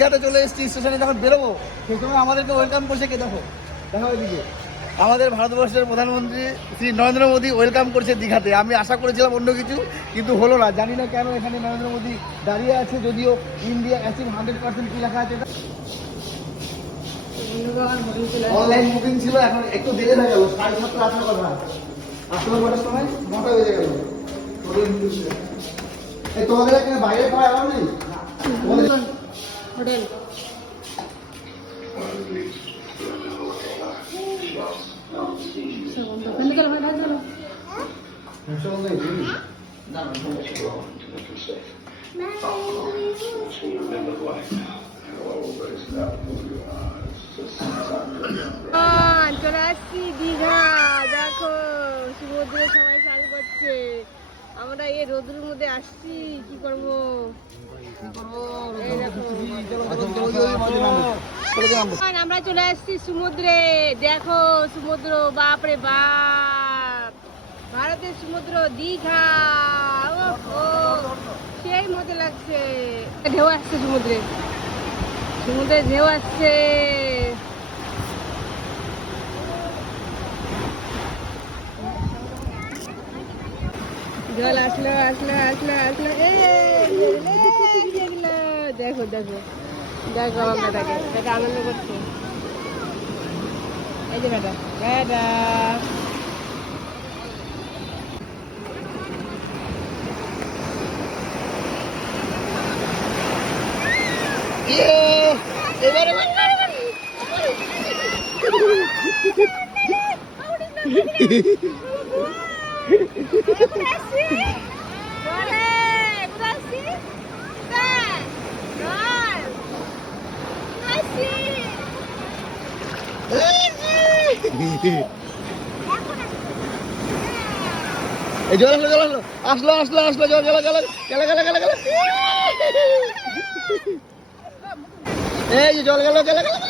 দীঘাতে চলে এসেছি, স্টেশনে যখন বেরোবো সময় আমাদেরকে ওয়েলকাম করছে কে দেখো? দেখো ওইদিকে আমাদের ভারতবর্ষের প্রধানমন্ত্রী শ্রী নরেন্দ্র মোদী ওয়েলকাম করছে দীঘাতে। আমি আশা করেছিলাম অন্য কিছু, কিন্তু হলো না। জানি না কেন এখানে নরেন্দ্র মোদী দাঁড়িয়ে আছে, যদিও ইন্ডিয়া অ্যাচিভ হান্ড্রেড পার্সেন্ট কি লেখা আছে অনলাইন বুকিং ছিল, এখন একটু দেরি হয়ে গেল, সাড়ে সাতটা আসার কথা। আসলে কটার সময় নটা বেজে গেল। তোমাদের এখানে বাইরে খাওয়া এলাও নেই? হোটেল। হয় চলে আসছি দীঘা। দেখো সমুদ্রে সবাই স্নান করছে। আমরা এই রোদ্রের মধ্যে আসছি, কি করব? আমরা চলে আসছি সমুদ্রে। দেখো সমুদ্র বাপ রে বাপ। ভারতের সমুদ্র, দীঘা। সেই মজা লাগছে। ঢেউ আসছে সমুদ্রে। সমুদ্রে ঢেউ আসছে। জল আসলো আসলো আসলো আসলো দেখো দেখো দেখো আনন্দ করছে এই যে ইয়ে, এবারে এই জল আসলো জল আসলো। আসলো আসলো আসলো, জল গেল গেল গেল গেল গেল গেল। এই জল গেল গেল গেল।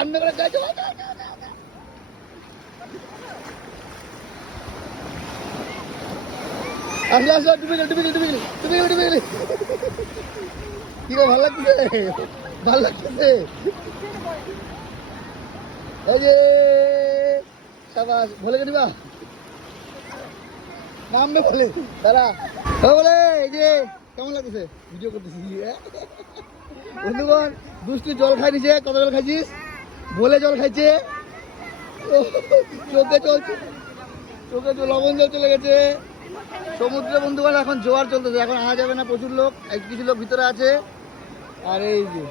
আন্না করে গাইছো আসলে আসলে ডুবে গেল ডুবে গেল ডুবে গেল ডুবে গেল ডুবে গেল কি ভালো লাগতেছে ভালো লাগতেছে এই যে সাবাস বলে কে দিবা নামবে বলে দাঁড়া। ও বলে, এই যে, কেমন লাগতেছে ভিডিও করতেছি? বন্ধুগণ, দুষ্টু জল খাই নিছে কত জল খাইছিস? বলে জল খাইছে। চোখে চলছে চোখে লবণ জল চলে গেছে। সমুদ্রে বন্ধুগণ, এখন জোয়ার চলতেছে, এখন আনা যাবে না প্রচুর লোক কিছু লোক ভিতরে আছে। আর এই যে